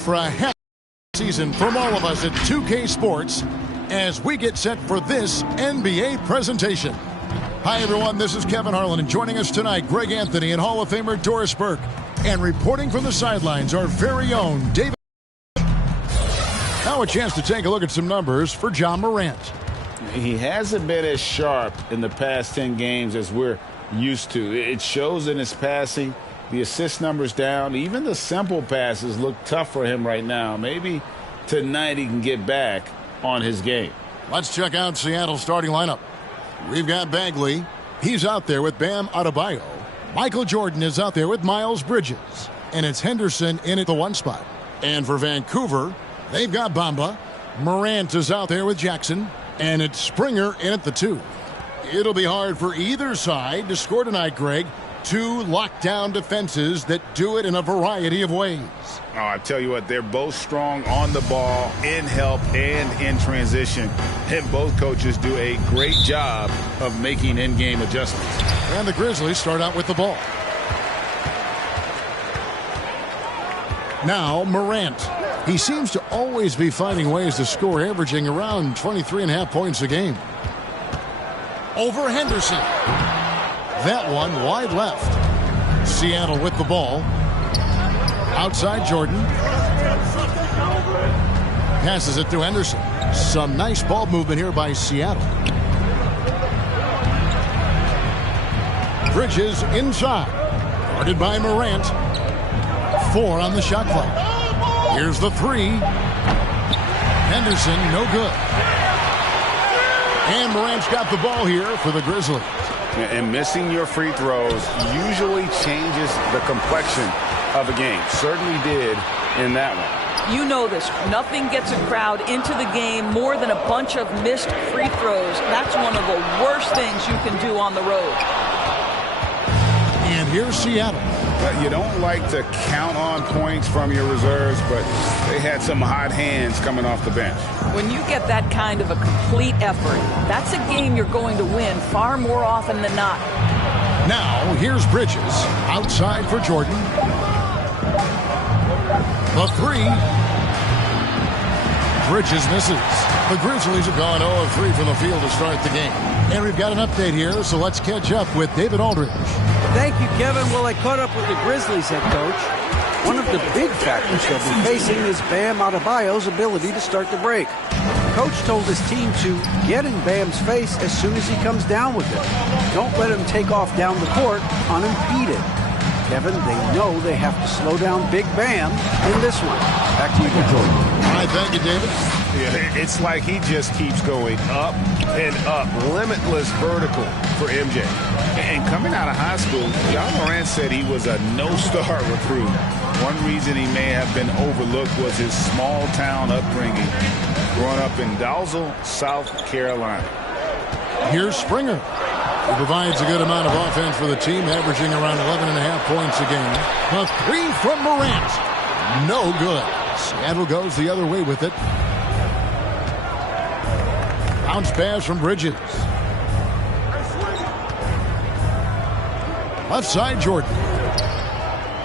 For a happy season from all of us at 2K Sports as we get set for this NBA presentation. Hi, everyone. This is Kevin Harlan, and joining us tonight, Greg Anthony and Hall of Famer Doris Burke. And reporting from the sidelines, our very own David. Now a chance to take a look at some numbers for Ja Morant. He hasn't been as sharp in the past 10 games as we're used to. It shows in his passing. The assist numbers down. Even the simple passes look tough for him right now. Maybe tonight he can get back on his game. Let's check out Seattle's starting lineup. We've got Bagley. He's out there with Bam Adebayo. Michael Jordan is out there with Miles Bridges. And it's Henderson in at the 1 spot. And for Vancouver, they've got Bamba. Morant is out there with Jackson. And it's Springer in at the 2. It'll be hard for either side to score tonight, Greg. 2 lockdown defenses that do it in a variety of ways. Oh, I tell you what, they're both strong on the ball, in help, and in transition. And both coaches do a great job of making in-game adjustments. And the Grizzlies start out with the ball. Now Morant. He seems to always be finding ways to score, averaging around 23.5 points a game. Over Henderson. That one wide left. Seattle with the ball. Outside Jordan. Passes it to Henderson. Some nice ball movement here by Seattle. Bridges inside. Guarded by Morant. 4 on the shot clock. Here's the 3. Henderson, no good. And Morant's got the ball here for the Grizzlies. And missing your free throws usually changes the complexion of a game. Certainly did in that one. You know this. Nothing gets a crowd into the game more than a bunch of missed free throws. That's one of the worst things you can do on the road. And here's Seattle. You don't like to count on points from your reserves, but they had some hot hands coming off the bench. When you get that kind of a complete effort, that's a game you're going to win far more often than not. Now, here's Bridges. Outside for Jordan. The 3. Bridges misses. The Grizzlies have gone 0 of 3 from the field to start the game. And we've got an update here, so let's catch up with David Aldridge. Thank you, Kevin. Well, I caught up with the Grizzlies head coach. One of the big factors they'll be facing is Bam Adebayo's ability to start the break. Coach told his team to get in Bam's face as soon as he comes down with it. Don't let him take off down the court unimpeded. Kevin, they know they have to slow down Big Bam in this one. Back to you, Jordan. All right, thank you, David. Yeah, it's like he just keeps going up and up. Limitless vertical for MJ. And coming out of high school, Ja Morant said he was a no-star recruit. One reason he may have been overlooked was his small-town upbringing, growing up in Dalzell, South Carolina. Here's Springer. He provides a good amount of offense for the team, averaging around 11.5 points a game. A 3 from Morant. No good. Seattle goes the other way with it. Bounce pass from Bridges. Left side, Jordan.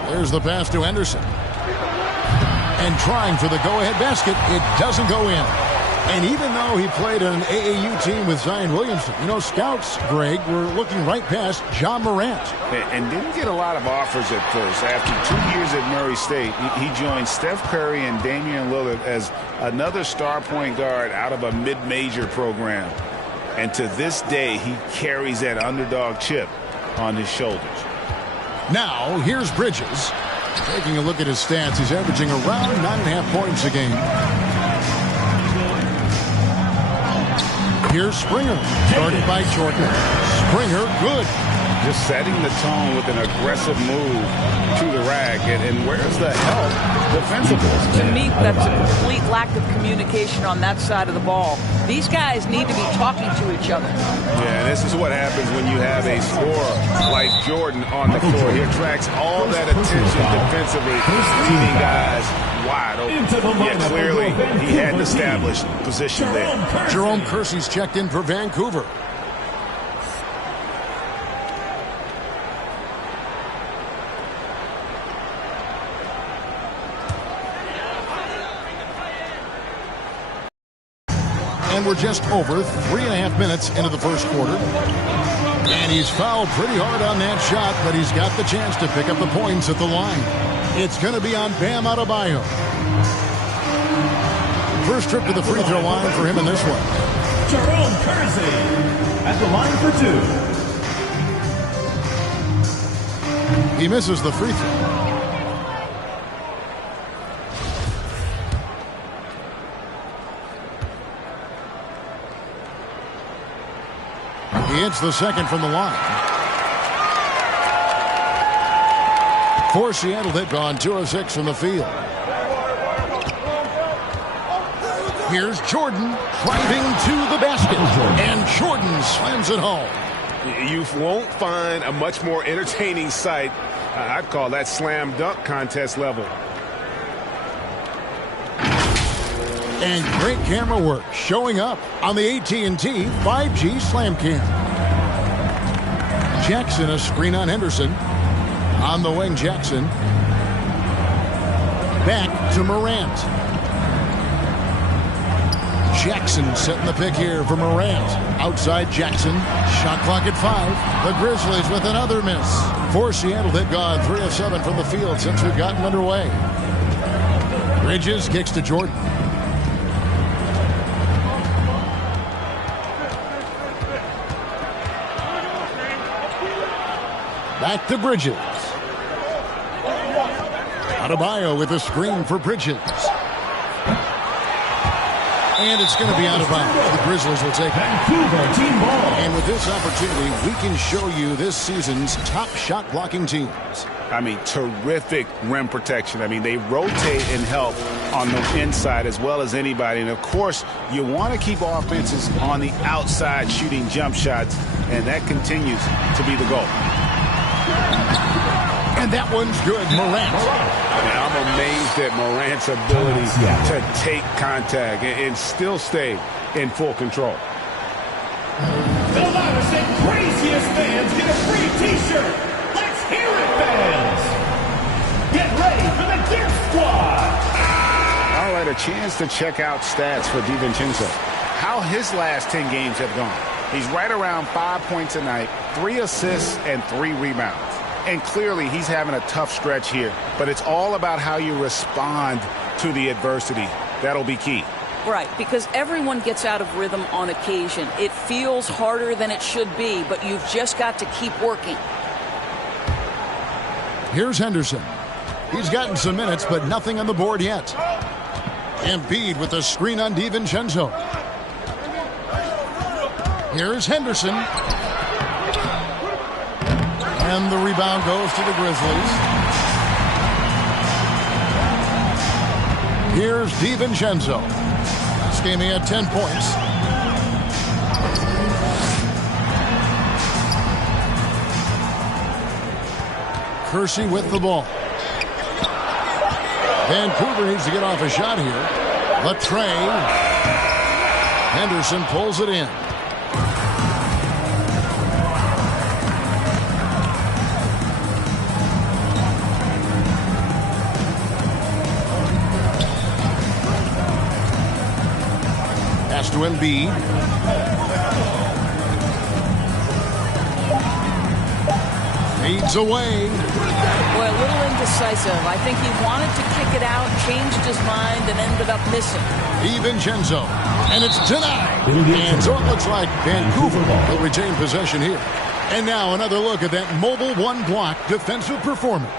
There's the pass to Henderson. And trying for the go-ahead basket, it doesn't go in. And even though he played on an AAU team with Zion Williamson, you know, scouts, Greg, were looking right past Ja Morant. And didn't get a lot of offers at first. After 2 years at Murray State, he joined Steph Curry and Damian Lillard as another star point guard out of a mid-major program. And to this day, he carries that underdog chip on his shoulders. Now, here's Bridges. Taking a look at his stats, he's averaging around 9.5 points a game. Here's Springer, guarded by Jordan. Springer, good. Just setting the tone with an aggressive move to the rack. And where's the help defensively? To me, that's a complete lack of communication on that side of the ball. These guys need to be talking to each other. Yeah, this is what happens when you have a scorer like Jordan on the floor. He attracts all that attention defensively, leaving guys wide open. Yeah, clearly he had an established position there. Jerome Kersey's checked in for Vancouver. And we're just over 3.5 minutes into the first quarter. And he's fouled pretty hard on that shot, but he's got the chance to pick up the points at the line. It's going to be on Bam Adebayo. First trip to the free throw line for him in this one. Jerome Kersey at the line for 2. He misses the free throw. He hits the second from the line. For Seattle, they've gone 2 of 6 from the field. Here's Jordan driving to the basket. And Jordan slams it home. You won't find a much more entertaining sight. I'd call that slam dunk contest level. And great camera work showing up on the AT&T 5G Slam Cam. Jackson, a screen on Henderson. On the wing, Jackson. Back to Morant. Jackson setting the pick here for Morant. Outside Jackson. Shot clock at 5. The Grizzlies with another miss. For Seattle, they've gone 3 of 7 from the field since we've gotten underway. Bridges kicks to Jordan. Back to Bridges. Adebayo with a screen for Bridges. And it's going to be out of bounds. The Grizzlies will take it. And with this opportunity, we can show you this season's top shot blocking teams. I mean, terrific rim protection. I mean, they rotate and help on the inside as well as anybody. And, of course, you want to keep offenses on the outside shooting jump shots, and that continues to be the goal. And that one's good. Morant. Now, I'm amazed at Morant's ability to take contact and still stay in full control. The loudest and craziest fans get a free T-shirt. Let's hear it, fans. Get ready for the Gear Squad. All right, a chance to check out stats for DiVincenzo. How his last 10 games have gone. He's right around 5 points a night, 3 assists, and 3 rebounds. And clearly, he's having a tough stretch here. But it's all about how you respond to the adversity. That'll be key. Right, because everyone gets out of rhythm on occasion. It feels harder than it should be, but you've just got to keep working. Here's Henderson. He's gotten some minutes, but nothing on the board yet. Embiid with a screen on DiVincenzo. Here's Henderson. And the rebound goes to the Grizzlies. Here's DiVincenzo. This game he had 10 points. Kersey with the ball. Vancouver needs to get off a shot here. Latrey. Henderson pulls it in. Pass to Embiid. Fades away. Boy, a little indecisive. I think he wanted to kick it out, changed his mind, and ended up missing. DiVincenzo. And it's denied. And so it looks like Vancouver will retain possession here. And now another look at that mobile one-block defensive performance.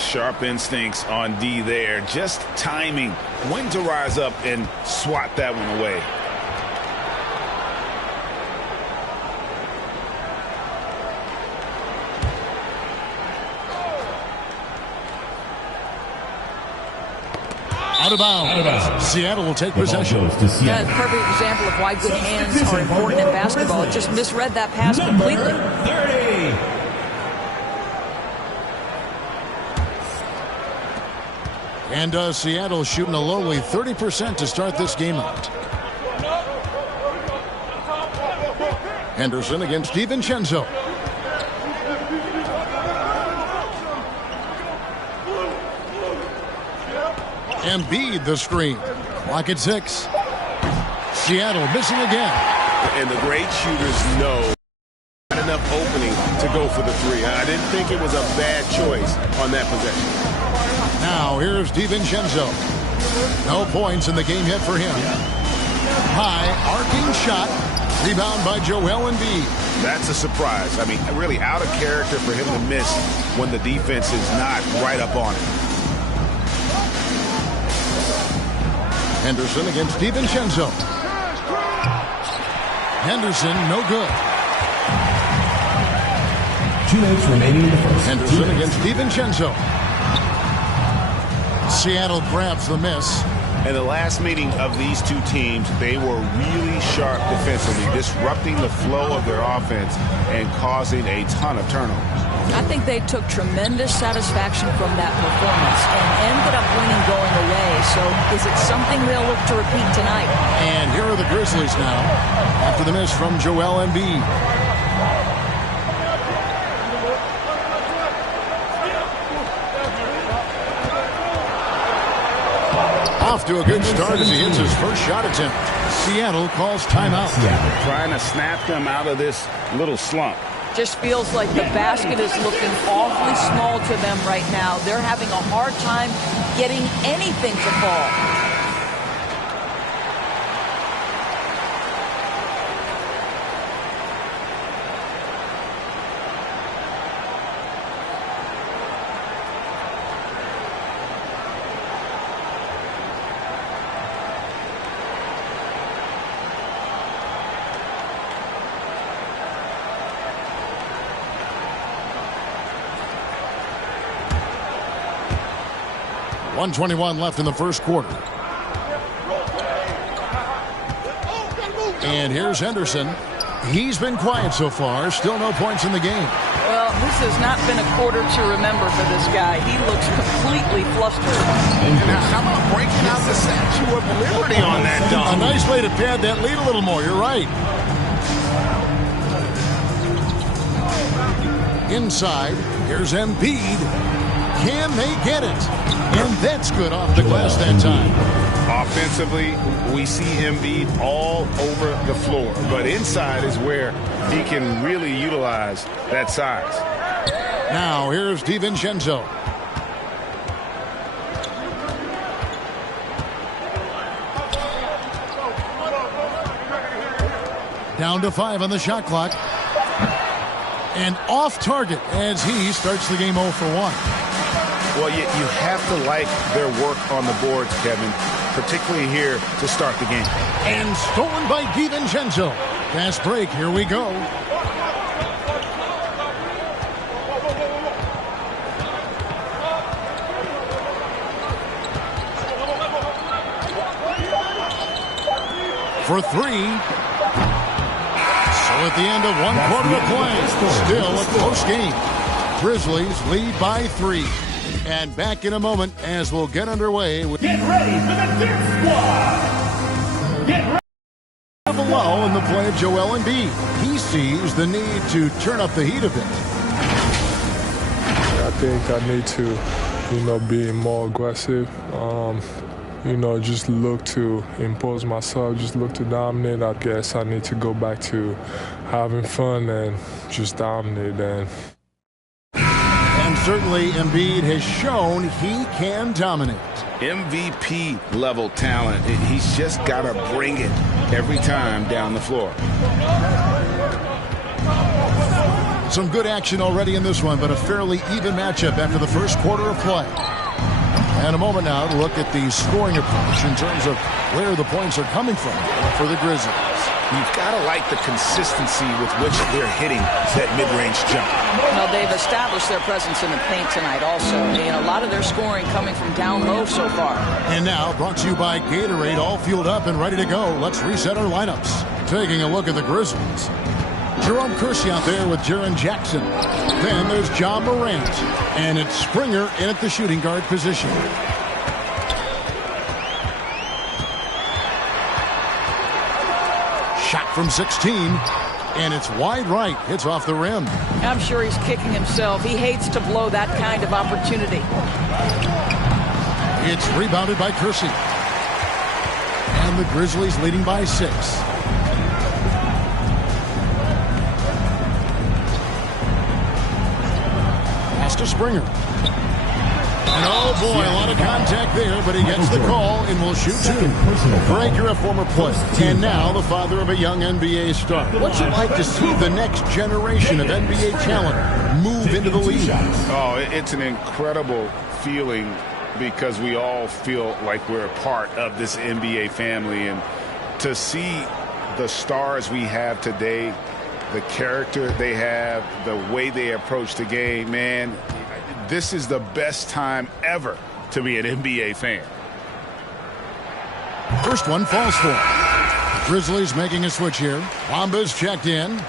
Sharp instincts on D there. Just timing when to rise up and swat that one away. Out of bounds. Seattle will take possession. Yeah, it's a perfect example of why good hands are important in basketball. It just misread that pass completely. 30. And Seattle shooting a lowly 30% to start this game out. Henderson against DiVincenzo. Embiid the screen. Clock at 6. Seattle missing again. And the great shooters know not enough opening to go for the three. I didn't think it was a bad choice on that possession. Now here's DiVincenzo. No points in the game yet for him. High arcing shot. Rebound by Joel Embiid. That's a surprise. I mean, really out of character for him to miss when the defense is not right up on it. Henderson against DiVincenzo. Henderson, no good. 2 minutes remaining in the first. Henderson against DiVincenzo. Seattle grabs the miss. In the last meeting of these two teams, they were really sharp defensively, disrupting the flow of their offense and causing a ton of turnovers. I think they took tremendous satisfaction from that performance and ended up winning going away. So is it something they'll look to repeat tonight? And here are the Grizzlies now after the miss from Joel Embiid. Off to a good start as he hits his first shot attempt. Seattle calls timeout. Trying to snap them out of this little slump. Just feels like the basket is looking awfully small to them right now. They're having a hard time getting anything to fall. .121 left in the first quarter. And here's Henderson. He's been quiet so far. Still no points in the game. Well, this has not been a quarter to remember for this guy. He looks completely flustered. Now, how about breaking out the Statue of Liberty on that dunk? A nice way to pad that lead a little more. You're right. Inside, here's Embiid. Can they get it? And that's good off the glass that time. Offensively, we see Embiid all over the floor. But inside is where he can really utilize that size. Now, here's DiVincenzo. Down to 5 on the shot clock. And off target as he starts the game 0 for 1. Well, you have to like their work on the boards, Kevin, particularly here to start the game. And stolen by DiVincenzo. Fast break, here we go. For 3. So at the end of 1 quarter of play, still a close game. Grizzlies lead by 3. And back in a moment as we'll get underway. Get ready for the Dirt Squad! Get ready! Have a lull in the play of Joel Embiid. He sees the need to turn up the heat a bit. I think I need to, be more aggressive. Just look to impose myself, just look to dominate. I guess I need to go back to having fun and just dominate. And certainly Embiid has shown he can dominate. MVP level talent. He's just got to bring it every time down the floor. Some good action already in this one, but a fairly even matchup after the first quarter of play. And a moment now to look at the scoring approach in terms of where the points are coming from for the Grizzlies. You've got to like the consistency with which they're hitting that mid-range jump. Well, they've established their presence in the paint tonight also. A lot of their scoring coming from down low so far. And now, brought to you by Gatorade, all fueled up and ready to go. Let's reset our lineups. Taking a look at the Grizzlies. Jerome Kersey out there with Jaren Jackson. Then there's John Morant. And it's Springer in at the shooting guard position. Shot from 16. And it's wide right. Hits off the rim. I'm sure he's kicking himself. He hates to blow that kind of opportunity. It's rebounded by Kersey. And the Grizzlies leading by 6. Pass to Springer. And oh boy, a lot of contact there, but he gets the call and will shoot 2. Greg, you're a former player, and now the father of a young NBA star. What's it like to see the next generation of NBA talent move into the league? Oh, it's an incredible feeling because we all feel like we're a part of this NBA family. And to see the stars we have today, the character they have, the way they approach the game, man, this is the best time ever to be an NBA fan. First one falls for. Grizzlies making a switch here. Wamba's checked in.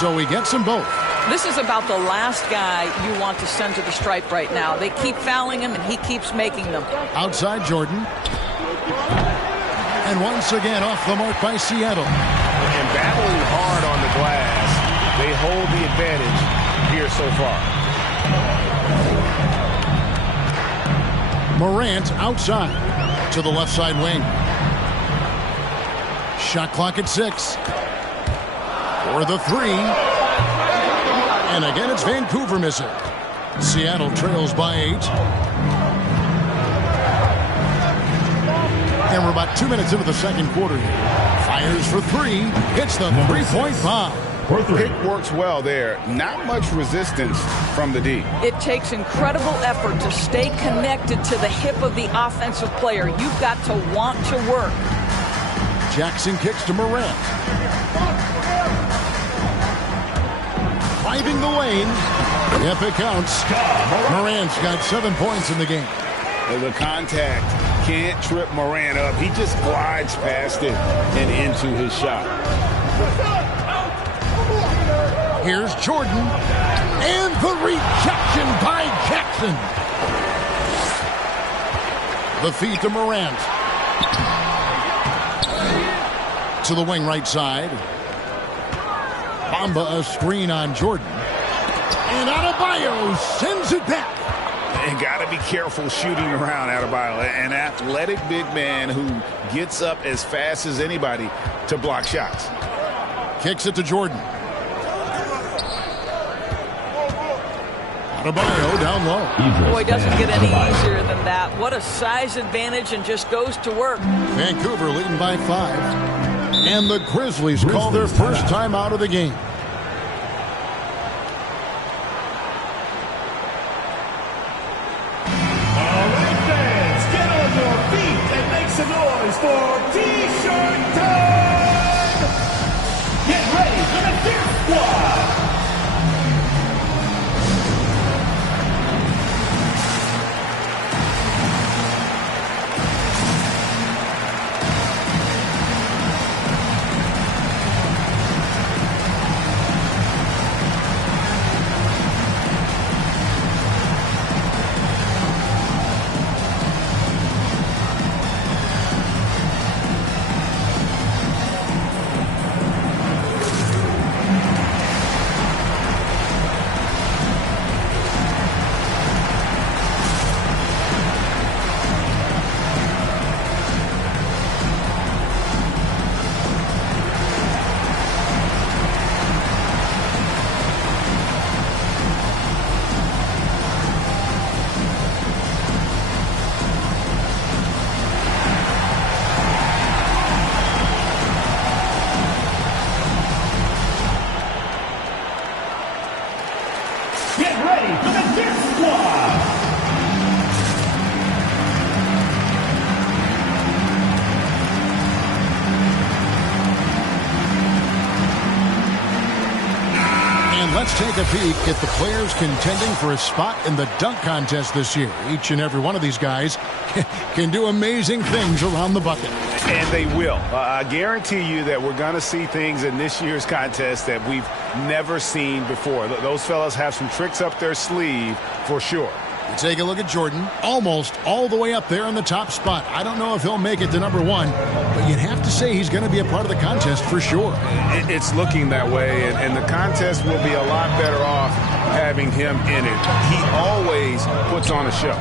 So he gets them both. This is about the last guy you want to send to the stripe right now. They keep fouling him, and he keeps making them. Outside Jordan. And once again off the mark by Seattle. And battling hard on the glass, they hold the advantage here so far. Morant outside to the left side wing. Shot clock at 6. For the 3. And again, it's Vancouver missing. Seattle trails by 8. And we're about 2 minutes into the second quarter here. Fires for 3. Hits the three-point bomb. Pick works well there. Not much resistance from the D. It takes incredible effort to stay connected to the hip of the offensive player. You've got to want to work. Jackson kicks to Morant. Driving the lane. If it counts, Morant's got 7 points in the game. The contact can't trip Morant up. He just glides past it and into his shot. Here's Jordan. And the rejection by Jackson. The feed to Morant. To the wing right side. Bamba a screen on Jordan. And Adebayo sends it back. And got to be careful shooting around Adebayo. An athletic big man who gets up as fast as anybody to block shots. Kicks it to Jordan. Adebayo down low. Boy, doesn't get any easier than that. What a size advantage, and just goes to work. Vancouver leading by 5. And the Grizzlies call their first time out of the game. All right, fans, get on your feet and make some noise for T-shirt time! Get ready for the Dirt Squad! Get ready for the Dirt Squad! And let's take a peek at the players contending for a spot in the dunk contest this year. Each and every one of these guys can do amazing things around the bucket. And they will. I guarantee you that we're going to see things in this year's contest that we've never seen before. Those fellas have some tricks up their sleeve for sure. You take a look at Jordan, almost all the way up there in the top spot. I don't know if he'll make it to number 1, but you'd have to say he's going to be a part of the contest for sure. It's looking that way, and the contest will be a lot better off having him in it. He always puts on a show.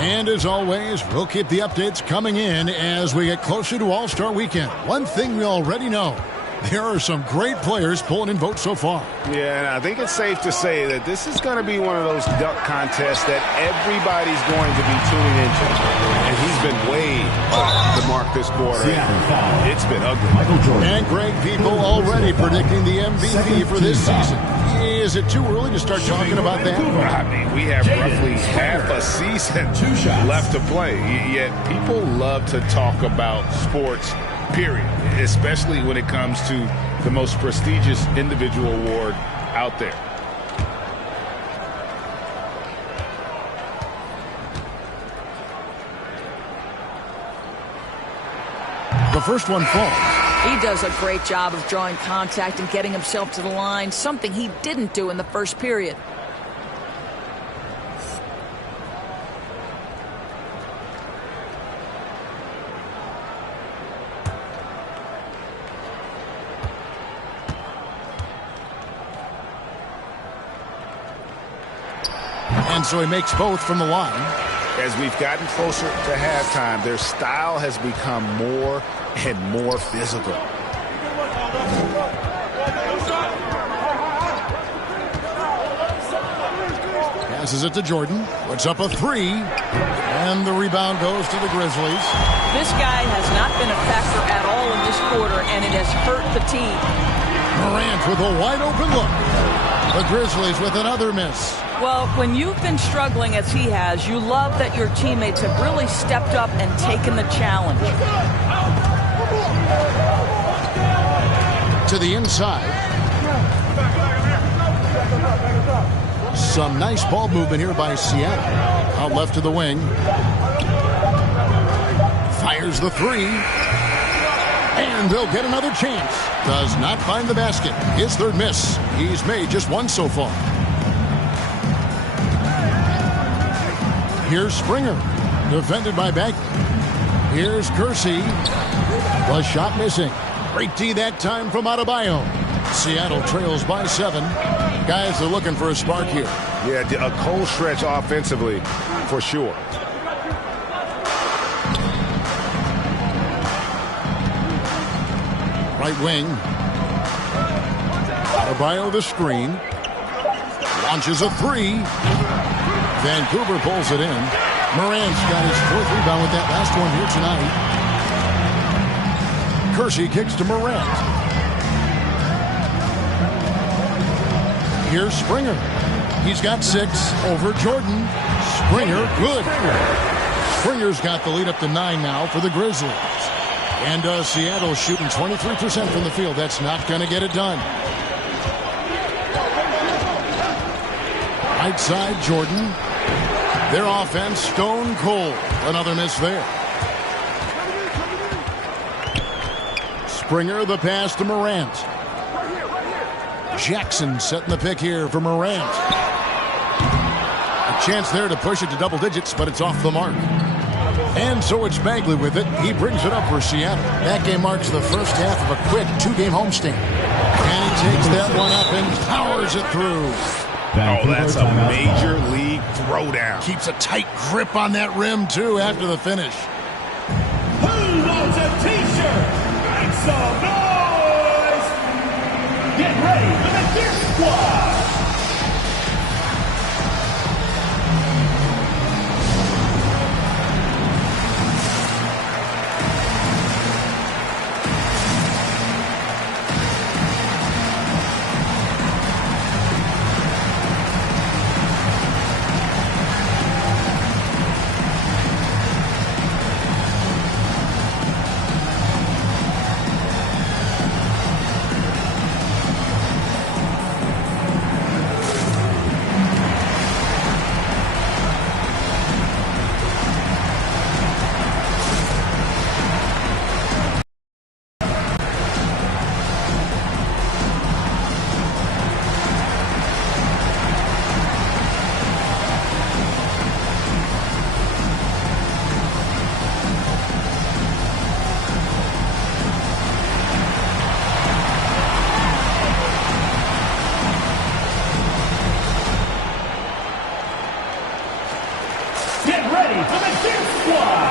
And as always, we'll keep the updates coming in as we get closer to All-Star Weekend. One thing we already know, there are some great players pulling in votes so far. Yeah, and I think it's safe to say that this is going to be one of those dunk contests that everybody's going to be tuning into. And he's been way off the mark this quarter. It's been ugly. And Greg, people already predicting the MVP for this season. Is it too early to start talking about that? I mean, we have roughly half a season left to play. Yet people love to talk about sports, period, especially when it comes to the most prestigious individual award out there. The first one falls. He does a great job of drawing contact and getting himself to the line, something he didn't do in the first period. And so he makes both from the line. As we've gotten closer to halftime, their style has become more and more physical. Passes it to Jordan. Puts up a 3. And the rebound goes to the Grizzlies. This guy has not been a factor at all in this quarter, and it has hurt the team. Morant with a wide open look. The Grizzlies with another miss. Well, when you've been struggling as he has, you love that your teammates have really stepped up and taken the challenge. To the inside. Some nice ball movement here by Seattle. Out left to the wing. Fires the 3. And they'll get another chance. Does not find the basket. His third miss. He's made just one so far. Here's Springer. Defended by Bagley. Here's Kersey. The shot missing. Great D that time from Adebayo. Seattle trails by 7. Guys are looking for a spark here. Yeah, a cold stretch offensively for sure. Right wing. Adebayo the screen. Launches a 3. Vancouver pulls it in. Morant's got his 4th rebound with that last one here tonight. Kersey kicks to Morant. Here's Springer. He's got 6 over Jordan. Springer, good. Springer's got the lead up to 9 now for the Grizzlies. And Seattle shooting 23% from the field. That's not going to get it done. Right side, Jordan. Their offense, stone cold. Another miss there. Springer, the pass to Morant. Jackson setting the pick here for Morant. A chance there to push it to double digits, but it's off the mark. And so it's Bagley with it. He brings it up for Seattle. That game marks the first half of a quick 2-game homestand. And he takes that one up and powers it through. Oh, that's a major league throwdown. Keeps a tight grip on that rim, too, after the finish. Who wants a T-shirt? Make some noise! Get ready for the Gear Squad! squad.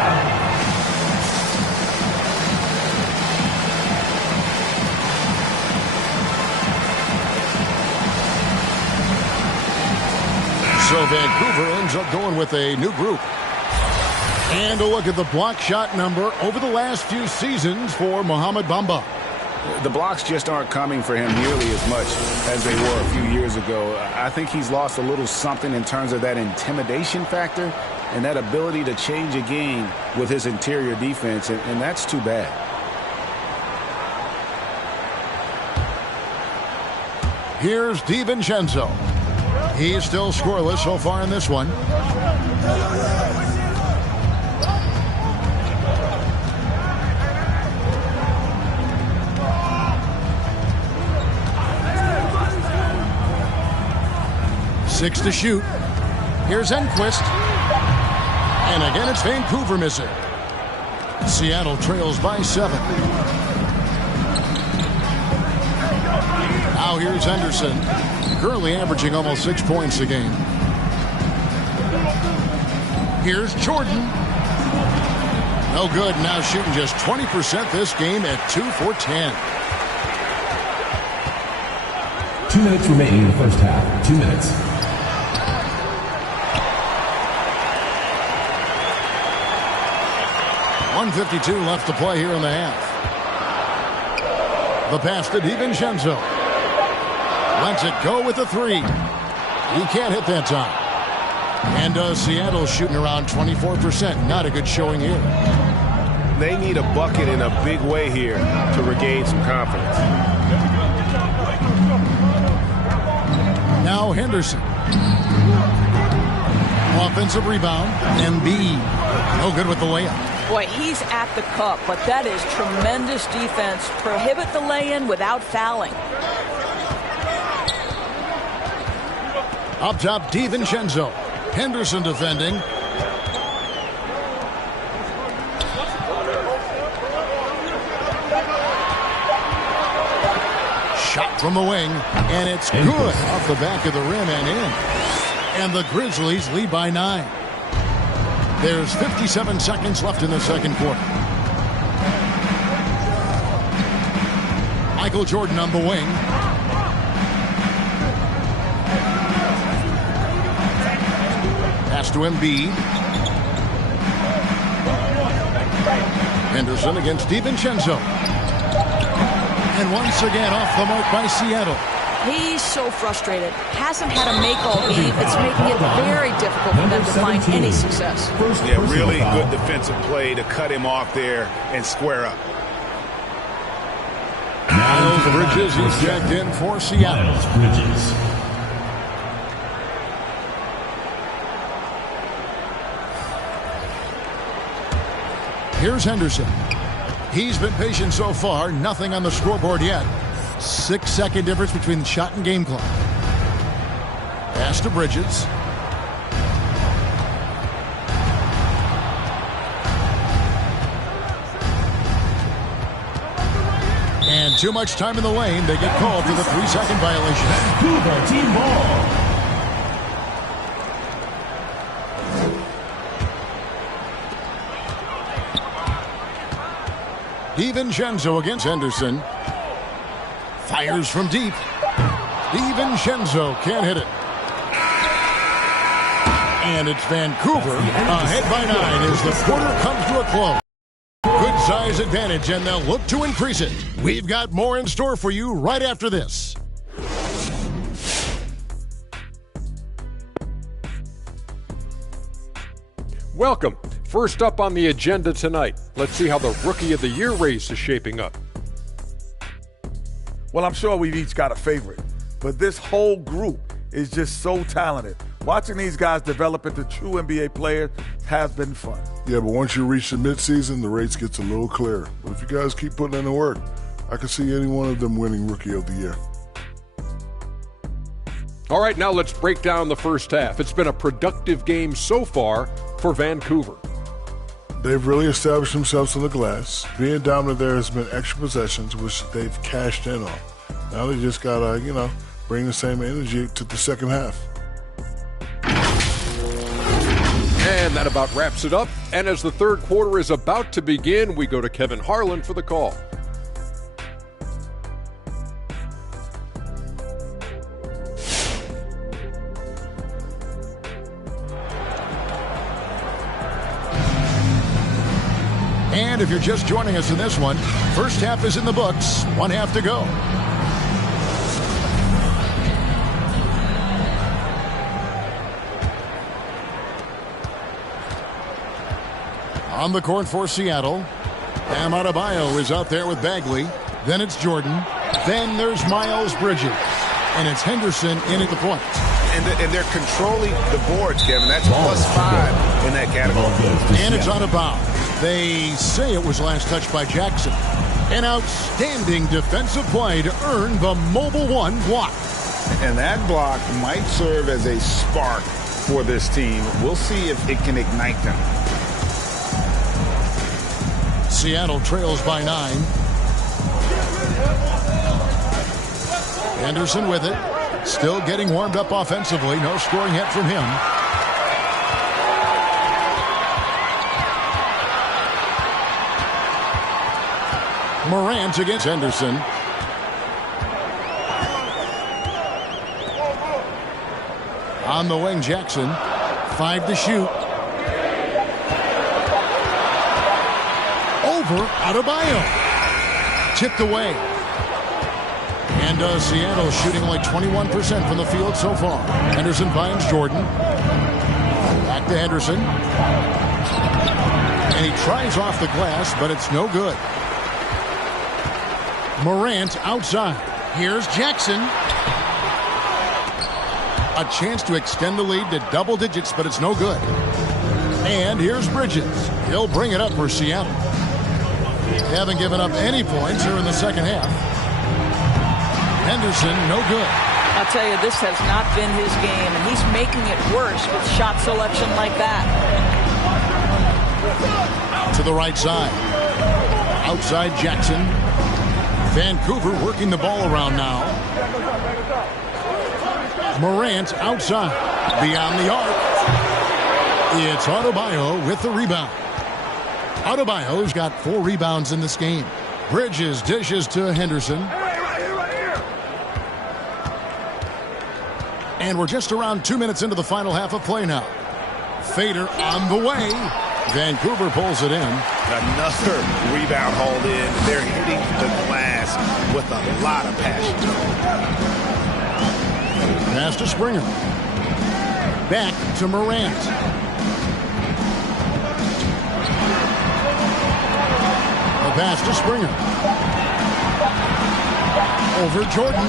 So Vancouver ends up going with a new group. And a look at the block shot number over the last few seasons for Mohamed Bamba. The blocks just aren't coming for him nearly as much as they were a few years ago. I think he's lost a little something in terms of that intimidation factor and that ability to change a game with his interior defense, and that's too bad. Here's DiVincenzo. He's still scoreless so far in this one. Six to shoot. Here's Enquist. And again, it's Vancouver missing. Seattle trails by 7. Now here's Henderson. Currently averaging almost 6 points a game. Here's Jordan. No good. Now shooting just 20% this game at 2 for 10. 2 minutes remaining in the first half. 2 minutes. .152 left to play here in the half. The pass to DiVincenzo. Lets it go with a 3. He can't hit that time. And Seattle shooting around 24%. Not a good showing here. They need a bucket in a big way here to regain some confidence. Now Henderson. Offensive rebound. Embiid. No good with the layup. Boy, he's at the cup, but that is tremendous defense. Prohibit the lay-in without fouling. Up top, DiVincenzo. Henderson defending. Shot from the wing, and it's good off the back of the rim and in. And the Grizzlies lead by 9. There's 57 seconds left in the second quarter. Michael Jordan on the wing. Pass to Embiid. Henderson against DiVincenzo. And once again off the mark by Seattle. He's so frustrated. Hasn't had a make all game. It's making it very difficult for them to find any success. Yeah, really good defensive play to cut him off there and square up. Miles Bridges is checked in for Seattle. Miles Bridges. Here's Henderson. He's been patient so far. Nothing on the scoreboard yet. 6-second difference between the shot and game clock. Pass to Bridges. And too much time in the lane. They get called for the 3-second violation. Vancouver team ball. DiVincenzo against Henderson. Fires from deep. DiVincenzo can't hit it. And it's Vancouver ahead by 9 as the quarter comes to a close. Good size advantage, and they'll look to increase it. We've got more in store for you right after this. Welcome. First up on the agenda tonight, let's see how the Rookie of the Year race is shaping up. Well, I'm sure we've each got a favorite, but this whole group is just so talented. Watching these guys develop into true NBA players has been fun. Yeah, but once you reach the midseason, the race gets a little clearer. But if you guys keep putting in the work, I can see any one of them winning Rookie of the Year. All right, now let's break down the first half. It's been a productive game so far for Vancouver. They've really established themselves on the glass. Being dominant there has been extra possessions, which they've cashed in on. Now they just got to, bring the same energy to the second half. And that about wraps it up. And as the third quarter is about to begin, we go to Kevin Harlan for the call. And if you're just joining us in this one, first half is in the books, one half to go. On the court for Seattle, Bam Adebayo is out there with Bagley. Then it's Jordan. Then there's Miles Bridges. And it's Henderson in at the point. And they're controlling the boards, Kevin. That's +5 in that category. And it's out of bounds. They say it was last touched by Jackson. An outstanding defensive play to earn the Mobile One block. And that block might serve as a spark for this team. We'll see if it can ignite them. Seattle trails by 9. Henderson with it. Still getting warmed up offensively. No scoring yet from him. Morant against Henderson. On the wing, Jackson. 5 to shoot. Over Adebayo. Tipped away. And Seattle shooting like 21% from the field so far. Henderson finds Jordan. Back to Henderson. And he tries off the glass, but it's no good. Morant outside. Here's Jackson. A chance to extend the lead to double digits, but it's no good. And here's Bridges. He'll bring it up for Seattle. They haven't given up any points here in the second half. Henderson, no good. I'll tell you, this has not been his game, and he's making it worse with shot selection like that. To the right side. Outside Jackson. Vancouver working the ball around now. Morant outside. Beyond the arc. It's Adebayo with the rebound. Adebayo's got 4 rebounds in this game. Bridges dishes to Henderson. And we're just around 2 minutes into the final half of play now. Fader on the way. Vancouver pulls it in. Another rebound hauled in. They're hitting the glass with a lot of passion. Pass to Springer. Back to Morant. A pass to Springer. Over Jordan.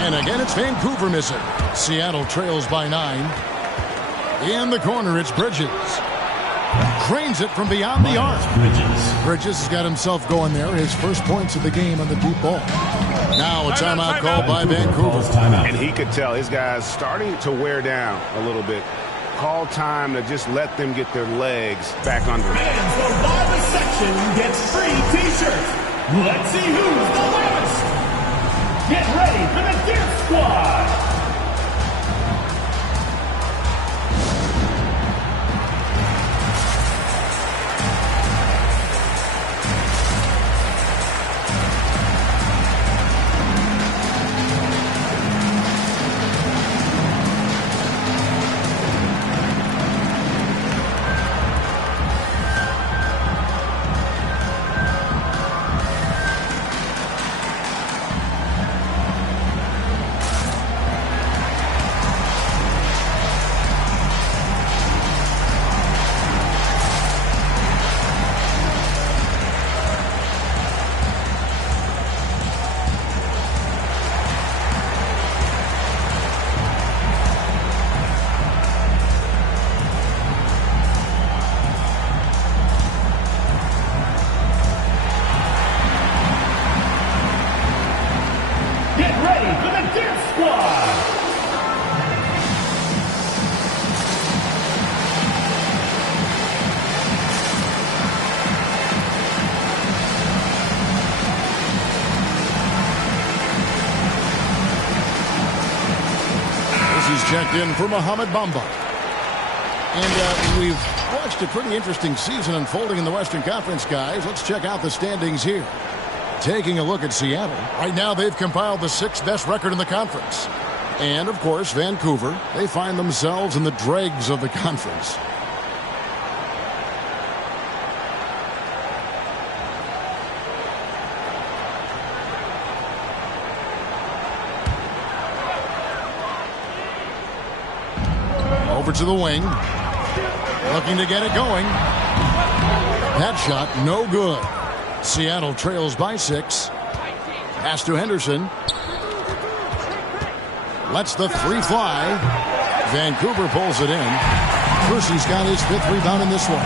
And again, it's Vancouver missing. Seattle trails by 9. In the corner, it's Bridges. Cranes it from beyond the arc. Bridges has got himself going there. His first points of the game on the deep ball. Now a timeout called by Vancouver. And he could tell his guys starting to wear down a little bit. Call time to just let them get their legs back under them. And the loudest section gets free T-shirts. Let's see who's the loudest. Get ready for the Dance Squad. Checked in for Mohamed Bamba. And we've watched a pretty interesting season unfolding in the Western Conference, guys. Let's check out the standings here. Taking a look at Seattle. Right now, they've compiled the 6th best record in the conference. And, of course, Vancouver. They find themselves in the dregs of the conference. Over to the wing. Looking to get it going. That shot, no good. Seattle trails by 6. Pass to Henderson. Lets the 3 fly. Vancouver pulls it in. Percy's got his 5th rebound in this one.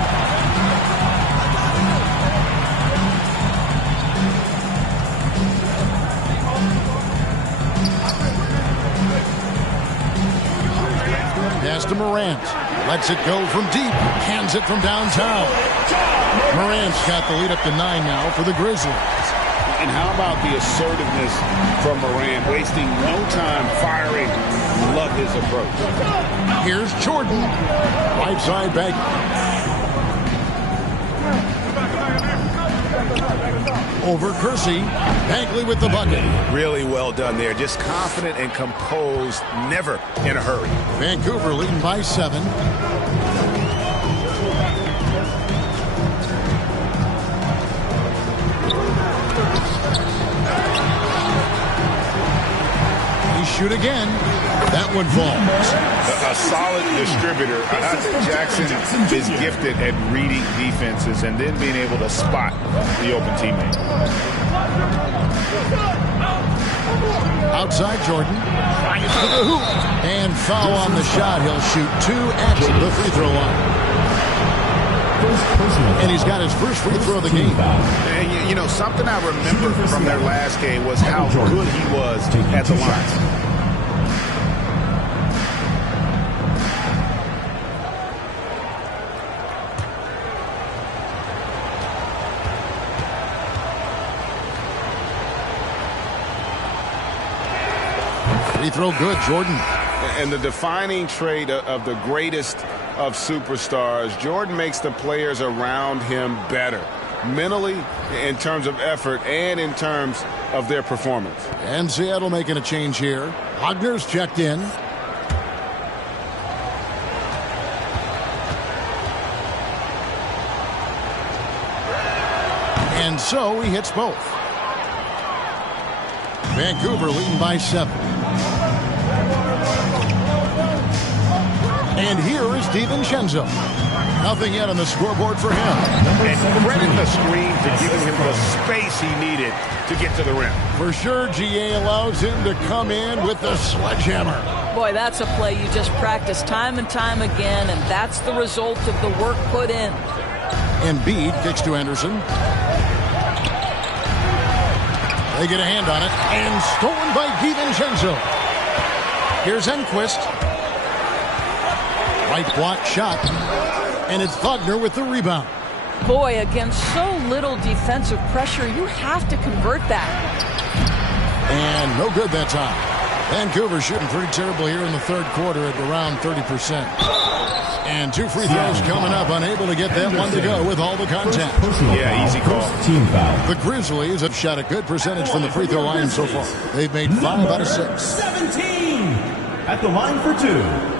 Pass to Morant. Lets it go from deep. Hands it from downtown. Morant's got the lead up to 9 now for the Grizzlies. And how about the assertiveness from Morant, wasting no time firing? Love his approach. Here's Jordan. Right side back. Over Kersey. Bagley with the bucket. Really well done there. Just confident and composed, never in a hurry. Vancouver leading by 7. Shoot again. That one falls. A solid distributor. Jackson is gifted at reading defenses and then being able to spot the open teammate. Outside Jordan. To the hoop. And foul on the shot. He'll shoot 2 at the free throw line. And he's got his first free throw of the game. And you know, something I remember from their last game was how good he was at the line. Free throw good, Jordan. And the defining trait of the greatest of superstars, Jordan makes the players around him better. Mentally, in terms of effort, and in terms of their performance. And Seattle making a change here. Wagner's checked in. And so he hits both. Vancouver leading by 7. And here is DiVincenzo. Nothing yet on the scoreboard for him. And credit the screen for giving him the space he needed to get to the rim. For sure, GA allows him to come in with the sledgehammer. Boy, that's a play you just practice time and time again, and that's the result of the work put in. Embiid kicks to Henderson. They get a hand on it, and stolen by DiVincenzo. Here's Enquist. Right block shot, and it's Wagner with the rebound. Boy, against so little defensive pressure, you have to convert that. And no good that time. Vancouver shooting pretty terrible here in the 3rd quarter at around 30%. And 2 free throws coming up, unable to get that one to go with all the contact. Yeah, easy call. The Grizzlies have shot a good percentage from the free throw line so far. They've made 5 out of 6. 17 at the line for 2.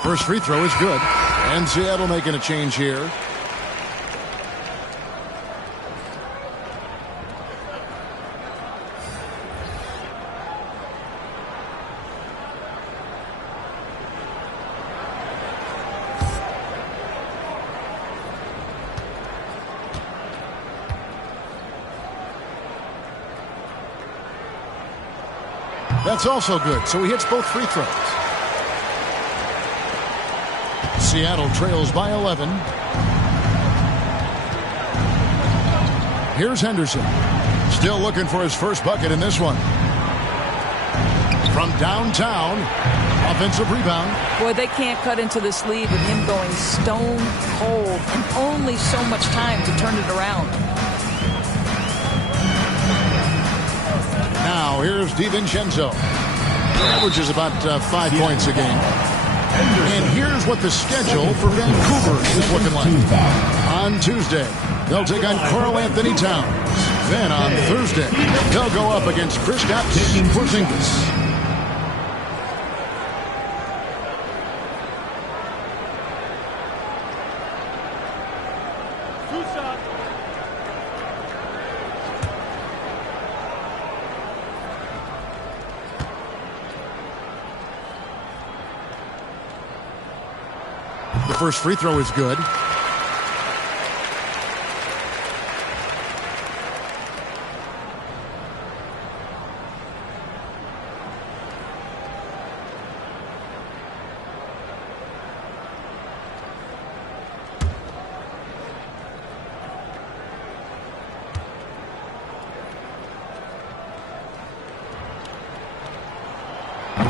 First free throw is good. And Seattle making a change here. That's also good. So he hits both free throws. Seattle trails by 11. Here's Henderson. Still looking for his first bucket in this one. From downtown, Offensive rebound. Boy, they can't cut into this lead with him going stone cold and only so much time to turn it around. Now here's DiVincenzo. Averages about 5 points a game. And here's what the schedule for Vancouver is looking like. On Tuesday, they'll take on Karl Anthony Towns. Then on Thursday, they'll go up against Kristaps Porzingis. The first free throw is good.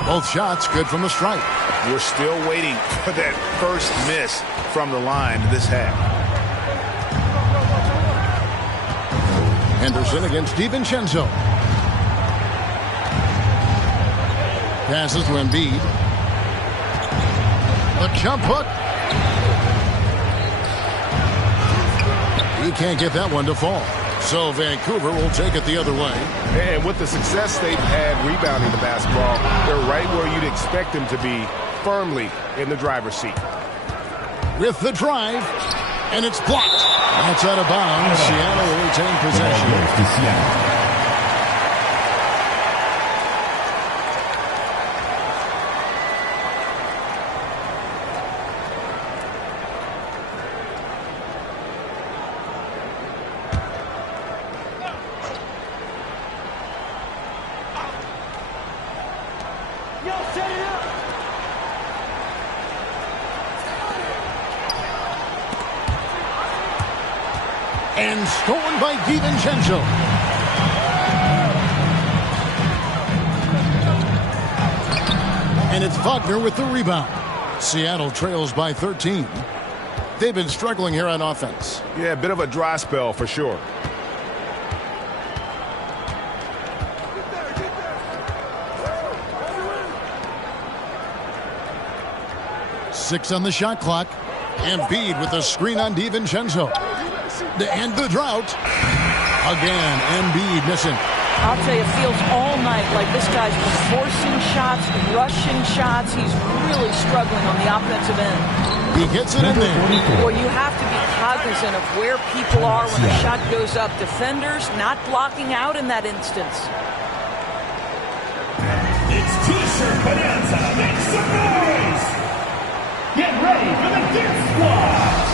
Both shots good from the stripe. We're still waiting for that first miss from the line this half. Henderson against DiVincenzo. Passes to Embiid. The jump hook. He can't get that one to fall. So Vancouver will take it the other way. And with the success they've had rebounding the basketball, they're right where you'd expect them to be, firmly in the driver's seat. With the drive, and it's blocked. That's out of bounds. Seattle will retain possession. And stolen by DiVincenzo. And it's Wagner with the rebound. Seattle trails by 13. They've been struggling here on offense. Yeah, a bit of a dry spell for sure. Six on the shot clock. Embiid with the screen on DiVincenzo. To end the drought. Again, Embiid missing. I'll tell you, it feels all night like this guy's been forcing shots, rushing shots. He's really struggling on the offensive end. He gets it in there. Boy, you have to be cognizant of where people are when the shot goes up. Defenders not blocking out in that instance. It's T-shirt Bonanza. Make some noise. Get ready for the Death Squad.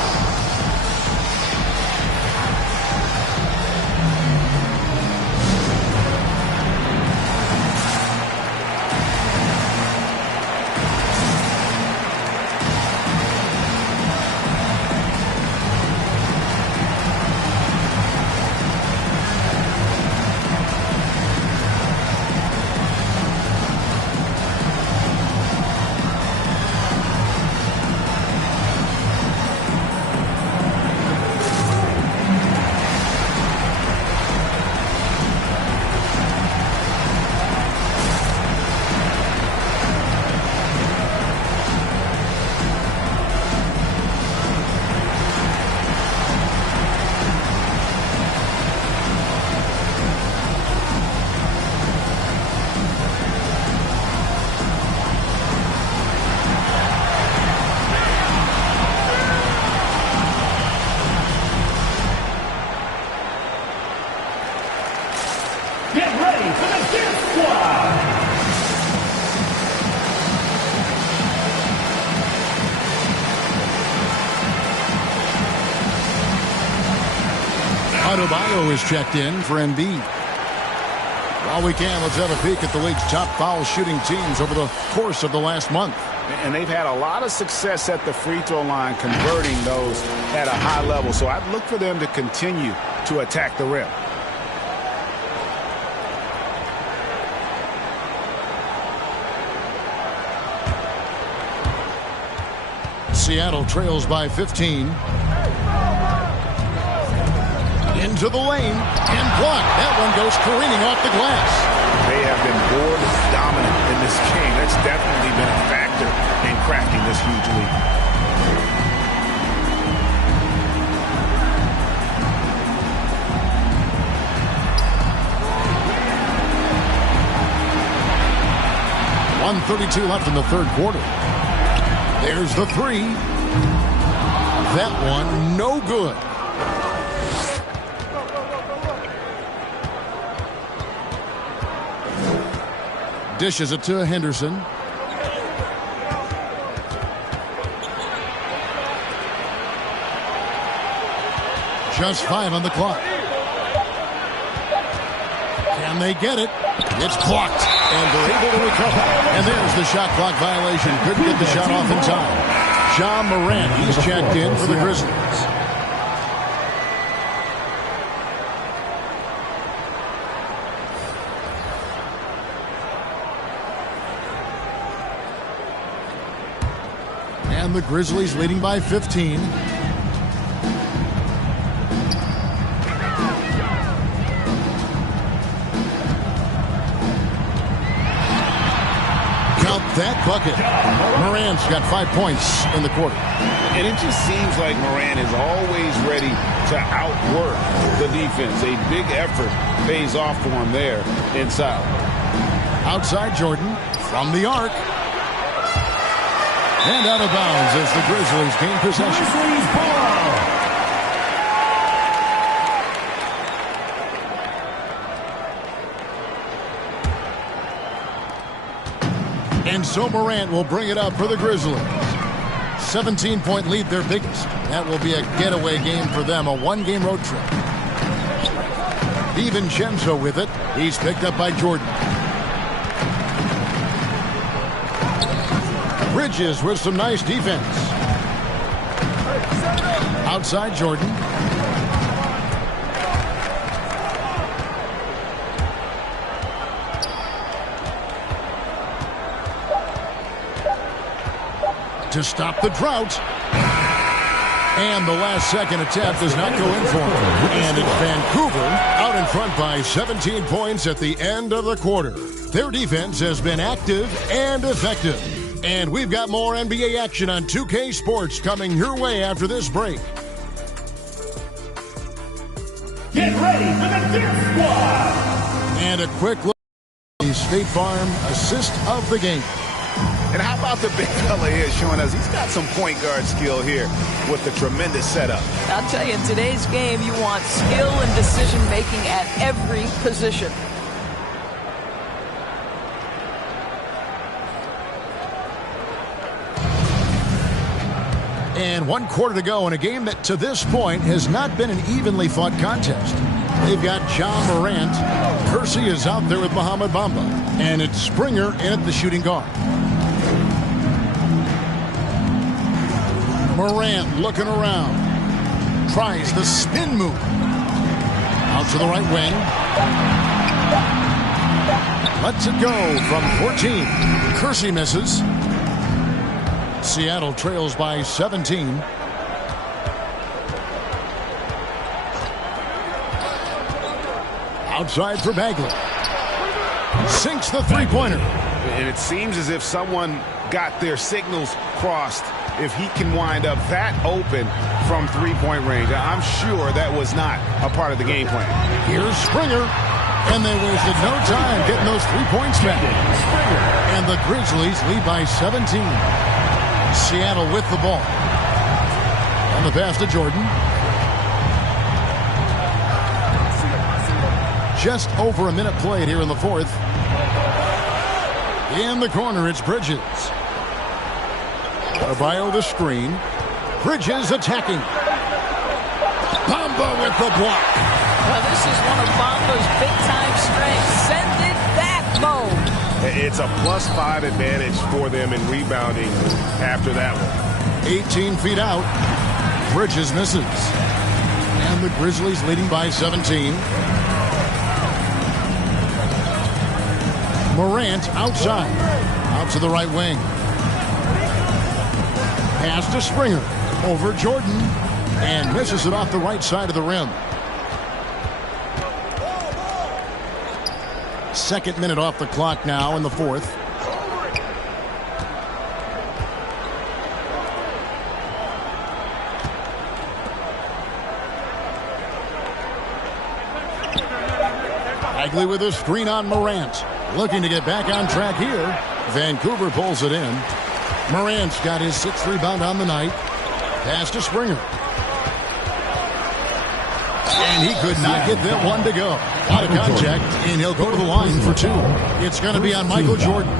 Get ready for the Death Squad! Adebayo is checked in for Embiid. While we can, let's have a peek at the league's top foul shooting teams over the course of the last month. And they've had a lot of success at the free throw line, converting those at a high level. So I'd look for them to continue to attack the rim. Seattle trails by 15. Into the lane and blocked. That one goes careening off the glass. They have been board dominant in this game. That's definitely been a factor in cracking this huge lead. .132 left in the third quarter. There's the three. That one no good. Dishes it to Henderson. Just 5 on the clock. Can they get it? It's blocked, and they're able to recover. And there's the shot clock violation. Couldn't get the shot off in time. John Morant, he's checked in for the Grizzlies. And the Grizzlies leading by 15. That bucket. Morant's got 5 points in the quarter. And it just seems like Morant is always ready to outwork the defense. A big effort pays off for him there inside. Outside Jordan from the arc. And out of bounds as the Grizzlies gain possession. Grizzlies ball. And so Morant will bring it up for the Grizzlies. 17-point lead, their biggest. That will be a getaway game for them, a one-game road trip. DiVincenzo with it. He's picked up by Jordan. Bridges with some nice defense. Outside Jordan. To stop the drought. And the last second attempt does not go in for him. And it's Vancouver out in front by 17 points at the end of the quarter. Their defense has been active and effective. And we've got more NBA action on 2K Sports coming your way after this break. Get ready for the Dirt Squad. And a quick look at the State Farm assist of the game. And how about the big fella here showing us he's got some point guard skill here with the tremendous setup. I'll tell you, in today's game, you want skill and decision-making at every position. And 1 quarter to go in a game that to this point has not been an evenly fought contest. They've got John Morant. Kersey is out there with Mohamed Bamba. And it's Springer in at the shooting guard. Morant looking around. Tries the spin move. Out to the right wing. Lets it go from 14. Kersey misses. Seattle trails by 17. Outside for Bagley. Sinks the three-pointer. And it seems as if someone got their signals crossed. If he can wind up that open from three-point range, I'm sure that was not a part of the game plan. Here's Springer. And they wasted no time getting those 3 points back. And the Grizzlies lead by 17. Seattle with the ball. On the pass to Jordan. Just over a minute played here in the fourth. In the corner, it's Bridges. Adebayo the screen. Bridges attacking. Bamba with the block. Well, this is one of Bamba's big-time strengths. Send it back mode. It's a +5 advantage for them in rebounding after that one. 18 feet out. Bridges misses. And the Grizzlies leading by 17. Morant outside. Out to the right wing. Pass to Springer. Over Jordan. And misses it off the right side of the rim. Second minute off the clock now in the fourth. Bagley with a screen on Morant. Looking to get back on track here. Vancouver pulls it in. Morant's got his 6th rebound on the night. Pass to Springer. And he could not get that one to go. Out of contact, and he'll go to the line for 2. It's going to be on Michael Jordan.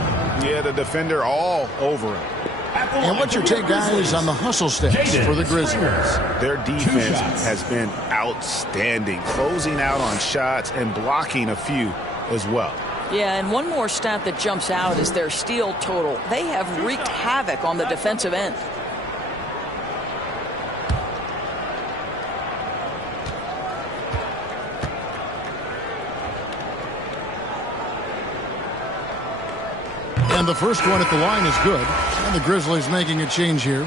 Yeah, the defender all over him. And what's your take, guys, on the hustle stats for the Grizzlies? Their defense has been outstanding, closing out on shots and blocking a few as well. Yeah, and one more stat that jumps out is their steal total. They have wreaked havoc on the defensive end. And the first one at the line is good. And the Grizzlies making a change here.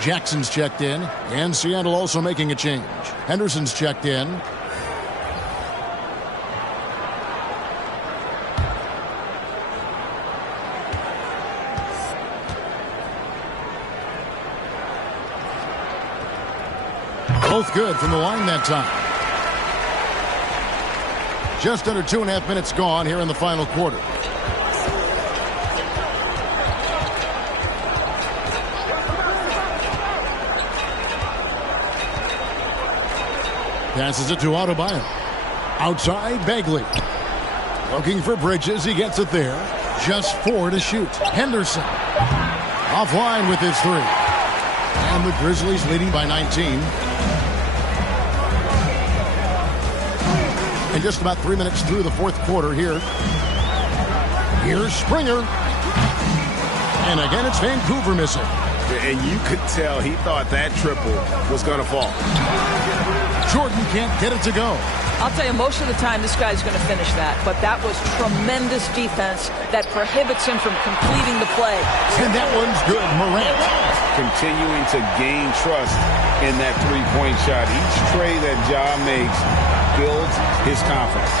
Jackson's checked in. And Seattle also making a change. Henderson's checked in. Both good from the line that time. Just under 2.5 minutes gone here in the final quarter. Passes it to Adebayo. Outside, Bagley. Looking for Bridges. He gets it there. Just 4 to shoot. Henderson. Offline with his 3. And the Grizzlies leading by 19. And just about 3 minutes through the fourth quarter here. Here's Springer. And again, it's Vancouver missing. And you could tell he thought that triple was going to fall. Jordan can't get it to go. I'll tell you, most of the time this guy's going to finish that. But that was tremendous defense that prohibits him from completing the play. And that one's good. Morant. Continuing to gain trust in that three-point shot. Each tray that Ja makes builds his confidence.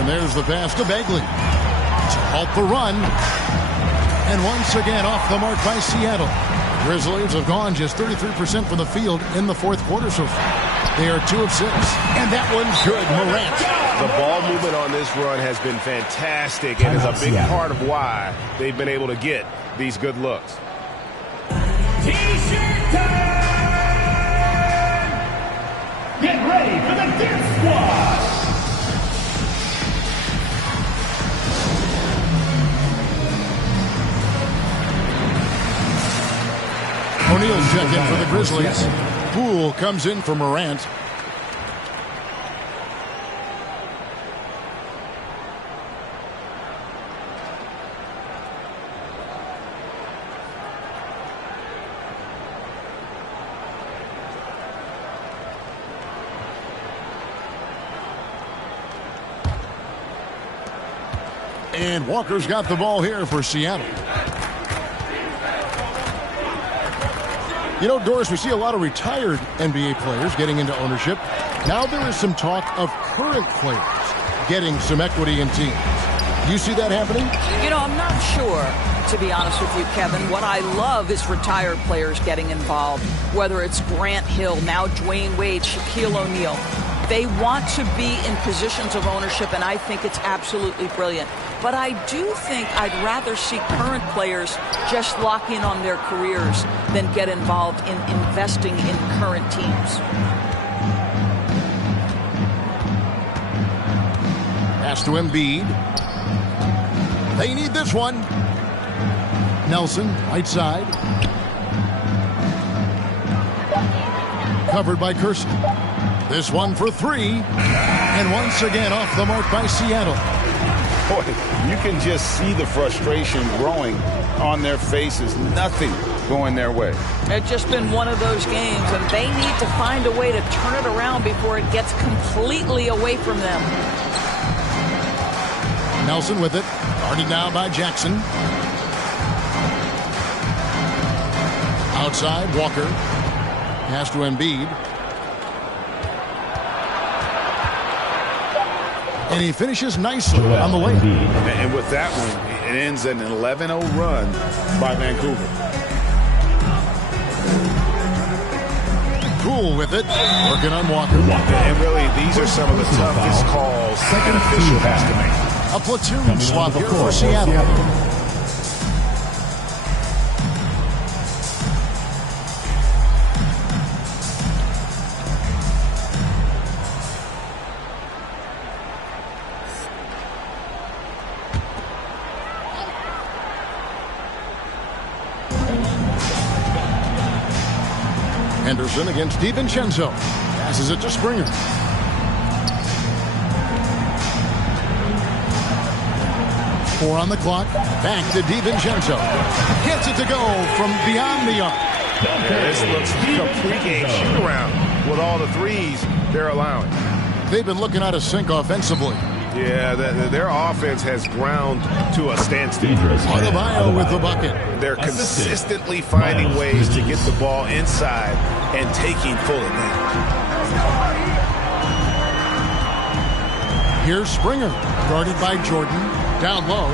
And there's the pass to Bagley. To halt the run. And once again off the mark by Seattle. Grizzlies have gone just 33% from the field in the fourth quarter so far. They are 2 of 6. And that one's good. Morant. The ball movement on this run has been fantastic and is a big part of why they've been able to get these good looks. T-shirt time! Get ready for the Dip Squad! O'Neal's checked in for the Grizzlies. Poole comes in for Morant. And Walker's got the ball here for Seattle. You know, Doris, we see a lot of retired NBA players getting into ownership. Now there is some talk of current players getting some equity in teams. You see that happening? You know, I'm not sure, to be honest with you, Kevin. What I love is retired players getting involved, whether it's Grant Hill, now Dwayne Wade, Shaquille O'Neal. They want to be in positions of ownership, and I think it's absolutely brilliant. But I do think I'd rather see current players just lock in on their careers than get involved in investing in current teams. Pass to Embiid. They need this one. Nelson, right side. Covered by Kersey. This one for 3. And once again off the mark by Seattle. Boy, you can just see the frustration growing on their faces. Nothing going their way. It's just been one of those games, and they need to find a way to turn it around before it gets completely away from them. Nelson with it. Guarded now by Jackson. outside, Walker. Pass to Embiid. And he finishes nicely on the layup. And with that one, it ends an 11-0 run by Vancouver. Cool with it. Working on Walker. And really, these are some of the toughest calls an official has to make. A platoon swap here for Seattle. Henderson against DiVincenzo. Passes it to Springer. Four on the clock. Back to DiVincenzo. Gets it to go from beyond the arc. This looks complete game shoot-around with all the threes they're allowing. They've been looking out of sync offensively. Yeah, their offense has ground to a standstill. Adebayo with the bucket. They're consistently finding ways to get the ball inside and taking full advantage. Here's Springer, guarded by Jordan, down low.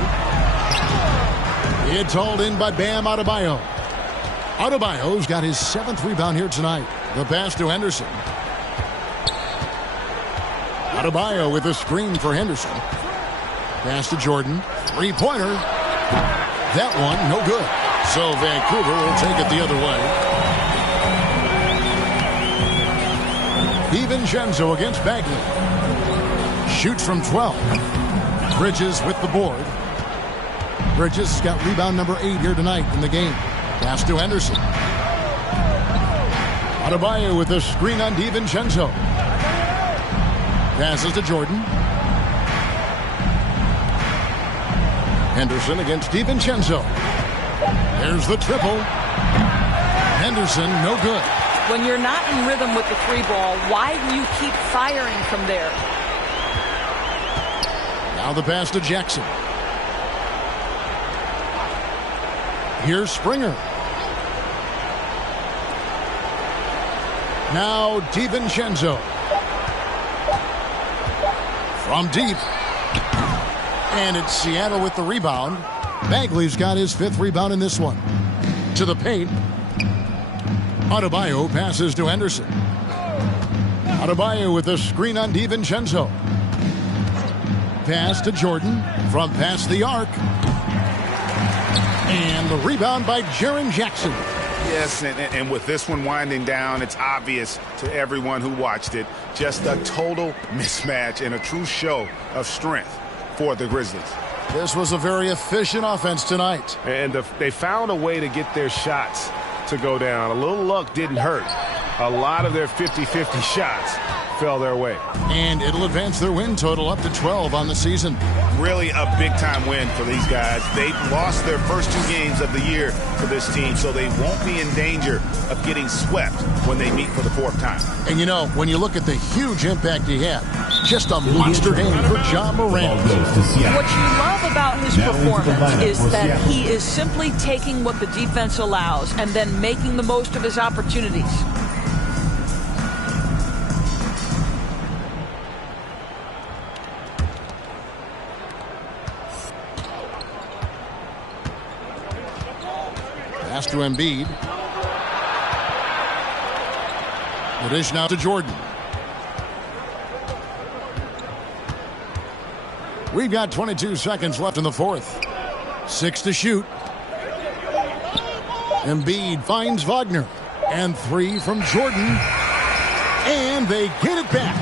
It's hauled in by Bam Adebayo. Adebayo's got his 7th rebound here tonight. The pass to Henderson. Adebayo with a screen for Henderson. Pass to Jordan. Three-pointer. That one, no good. So Vancouver will take it the other way. DiVincenzo against Bagley. Shoots from 12. Bridges with the board. Bridges has got rebound number 8 here tonight in the game. Pass to Henderson. Adebayo with a screen on DiVincenzo. Passes to Jordan. Henderson against DiVincenzo. There's the triple. Henderson, no good. When you're not in rhythm with the 3-ball, why do you keep firing from there? Now the pass to Jackson. Here's Springer. Now DiVincenzo. From deep. And it's Seattle with the rebound. Bagley's got his 5th rebound in this one. To the paint. Adebayo passes to Henderson. Adebayo with a screen on DiVincenzo. Pass to Jordan from past the arc. And the rebound by Jaren Jackson. Yes, and with this one winding down, it's obvious to everyone who watched it. Just a total mismatch and a true show of strength for the Grizzlies. This was a very efficient offense tonight. And they found a way to get their shots to go down. A little luck didn't hurt. A lot of their 50-50 shots fell their way. And it'll advance their win total up to 12 on the season. Really a big-time win for these guys. They've lost their first 2 games of the year for this team, so they won't be in danger of getting swept when they meet for the 4th time. And you know, when you look at the huge impact he had, just a monster game for Ja Morant. What you love about his performance is that he is simply taking what the defense allows and then making the most of his opportunities. Pass to Embiid. The dish now to Jordan. We've got 22 seconds left in the 4th. 6 to shoot. Embiid finds Wagner. And 3 from Jordan. And they get it back.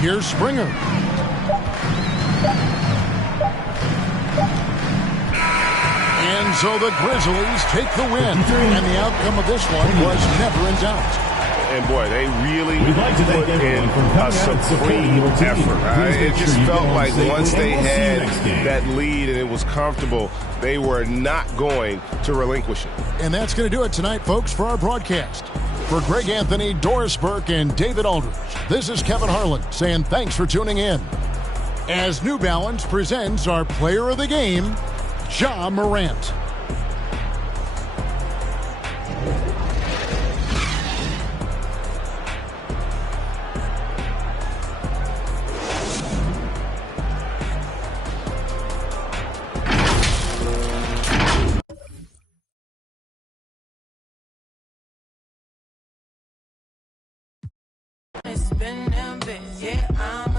Here's Springer. And so the Grizzlies take the win. And the outcome of this one was never in doubt. And boy, they really put in a supreme effort. It just felt like once they had that lead and it was comfortable, they were not going to relinquish it. And that's going to do it tonight, folks, for our broadcast. For Greg Anthony, Doris Burke, and David Aldridge, this is Kevin Harlan saying thanks for tuning in. As New Balance presents our player of the game, Ja Morant. Spend them bits, yeah, I'm